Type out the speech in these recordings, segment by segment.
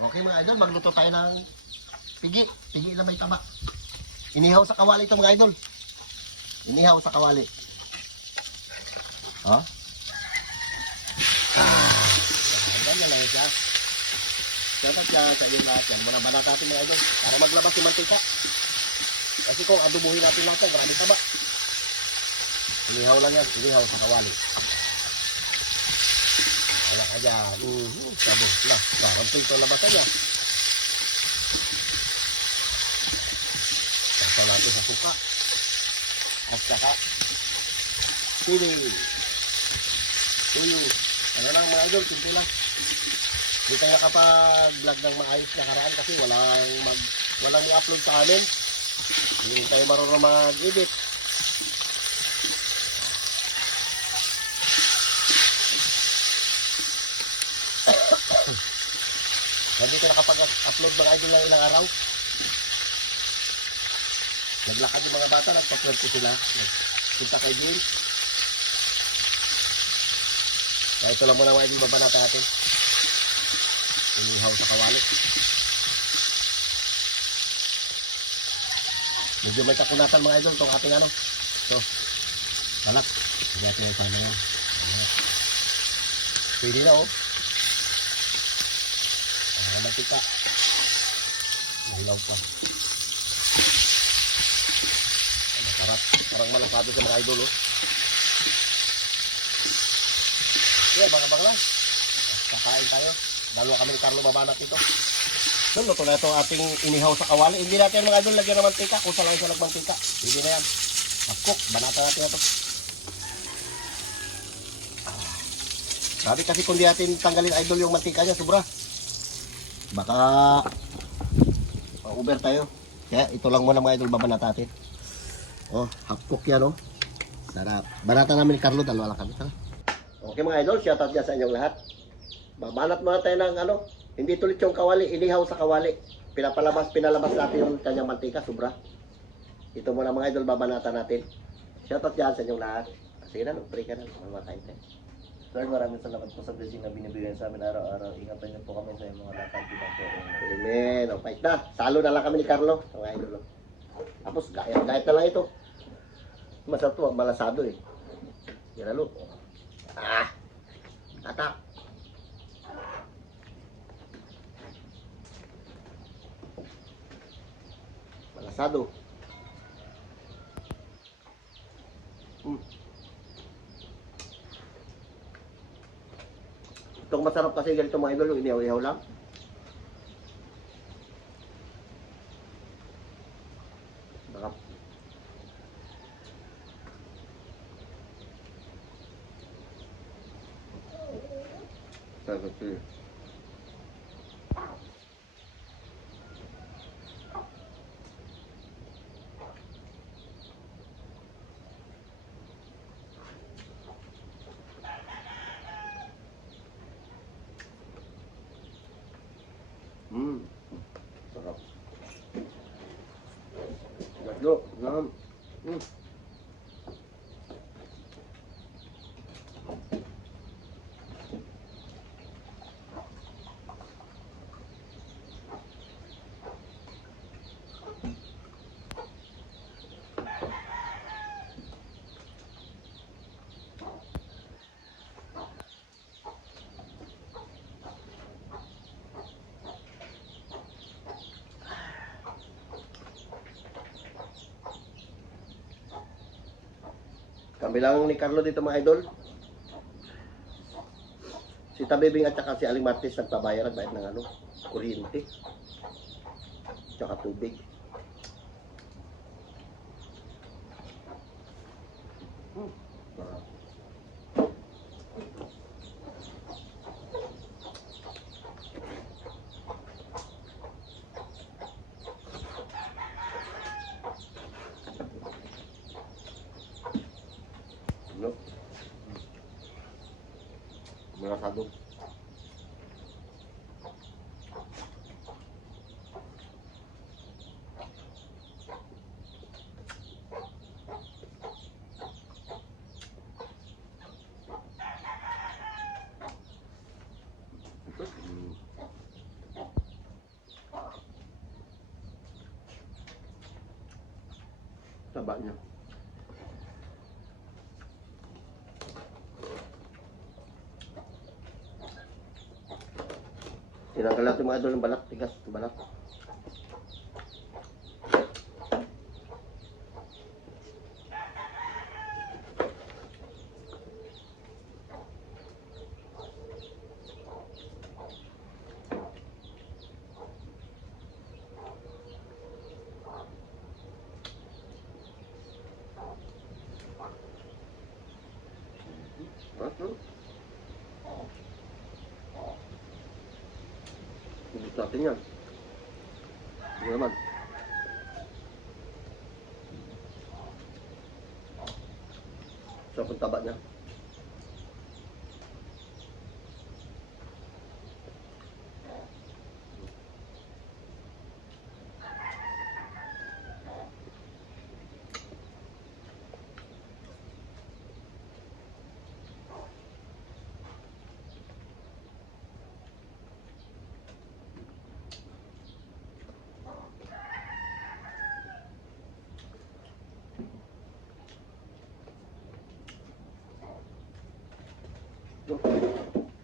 Okay mga idol, magluto tayo ng pigi. Pigi na may taba. Inihaw sa kawali ito mga idol. Inihaw sa kawali. Ha? Yan lang siya. Dapat siya sa iyo lahat yan. Muna ba natin mga idol? Para maglabas yung mantika. Kasi kung adubuhin natin lahat yan, maraming taba. Inihaw lang yan. Inihaw sa kawali. Wala ka dyan. Sabon. Parang prito na basa niya. Sasa natin sa suka. At saka sili. Tuyo. Ano lang mga idol, simple lang. Hindi tayo nakapag-vlog ng maayos na karaan kasi walang i-upload sa amin. Hindi tayo marunong mag-edit. Hindi tayo nakapag-upload mga idol ng ilang araw. Naglakad yung mga bata, nagpapwerto sila. Nagpunta kay Bill. Kaya ito lang muna mga idol, babanata natin. Inihaw sa kawali. Medyo may kakunatan mga idol itong ating ano. Ito. Balak. Hindi natin yung paano yan. Pwede na oh. Mantika. Mahilaw pa. Masarap. Parang malasado sa mga idol oh. Yeah, banga-banga lang. Kakain tayo. Dalawa kami ni Carlo babanat ito. So, luto na itong ating inihaw sa kawali. Hindi natin mga idol lagyan ng mantika. Kusa lang siya nagmantika. Hindi na yan. Hapkok. Banata natin ito. Sabi kasi kung di natin tanggalin idol yung mantika niya, sobra. Baka uber tayo. Kaya ito lang muna mga idol babanata natin. Oh, hapkok yan oh. Sarap. Banata namin ni Carlo. Dalawa lang kami. Tara. Okay mga idol, shoutout dyan sa inyong lahat. Babanat muna tayo ng ano, hindi tulit yung kawali, inihaw sa kawali. Pinalabas natin yung kanyang mantika, sobra. Ito muna mga idol, babanatan natin. Shoutout dyan sa inyong lahat. Sige na, pray ka na, mamatayin tayo. Lord, maraming salamat po sa blessing na binibigyan sa amin araw-araw. Ingatan niyo po kami sa iyong mga lakad bilang po. Amen. O, fight na. Salo na lang kami ni Carlo. Mga idol. Tapos, gayat na lang ito. Masarap ito, malasado eh. Ginalo. Atak. Malasado. Itong masarap kasi ganito mga idol, yung inihaw-ihaw lang. Sarap. Sarap ito. Sarap. Gaslo. Kami lang ni Carlo dito mga idol. Si Tabibing at saka si Aling Martis nagpabayad ng ano, kuryente. Tsaka tubig. No? Malasado. Taba niya. Tinanggal natin mga idol ng balat. Tigas ng balat. Ubus natin yan. Ano naman? Sarap ang taba niya.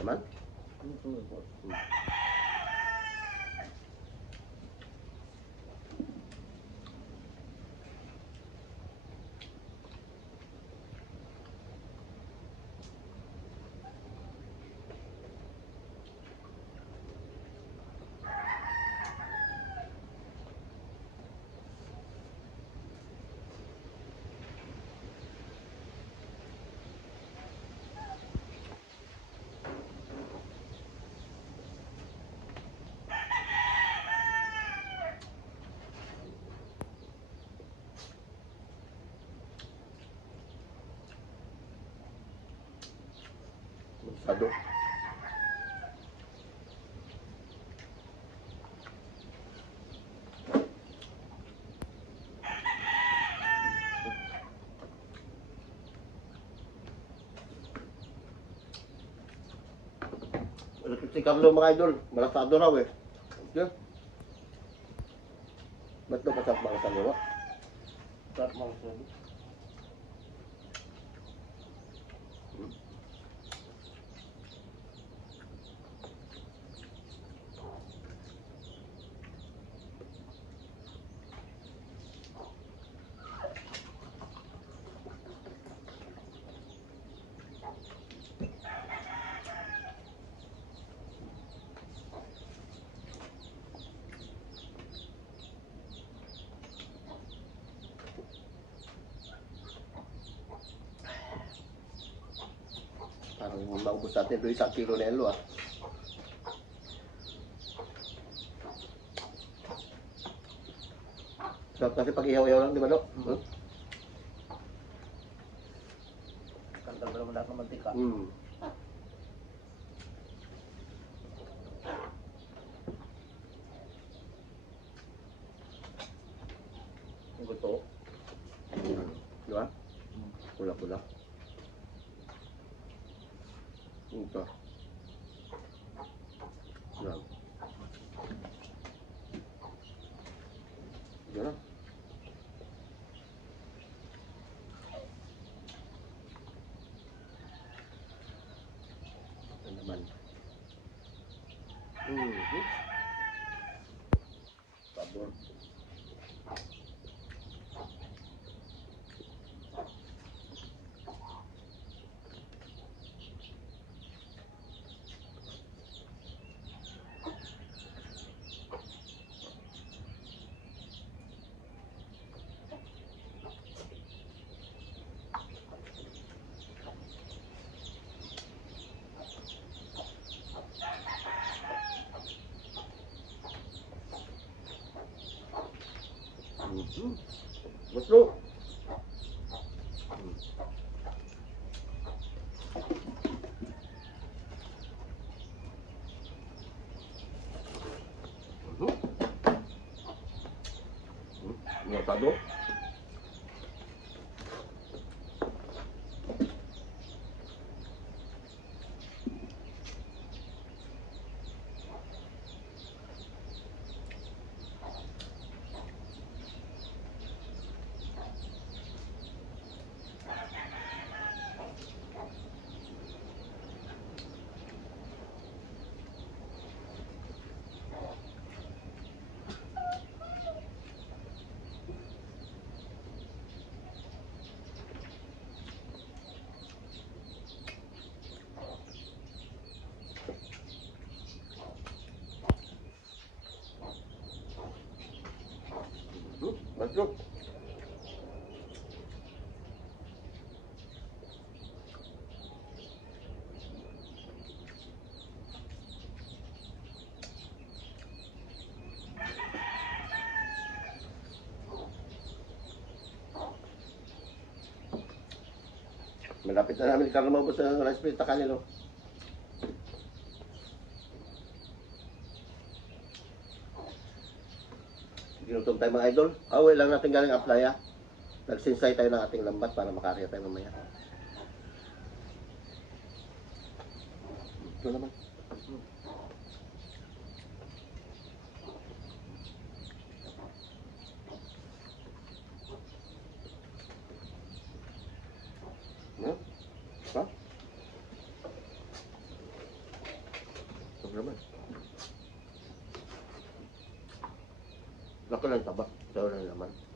Naman? Masyado. Si Carlo mga idol, malasado raw eh. Okay? Ba't ito pasap mga saluwa? Sarap mga sabi. Parang maubos natin doon 1 kilo na elo ah. Sarap kasi pag ihaw-ihaw lang, di ba, Dok? Kantal ba naman lahat ng mantika? Hmm. Ang gusto. Di ba? Pula-pula. Ito. Yan. Yan na. Yan naman. Sabor. Gusto. Asado. Masuk. Malapit na namin karna maubos ang rice plate kanino. Ginutom tayo mga idol. Away lang natin galing applya. Nagsinsay tayo ng ating lambat para makarya tayo mamaya. Ito naman. No? Ha? Ito naman. Lako lang taba. Ito lang naman.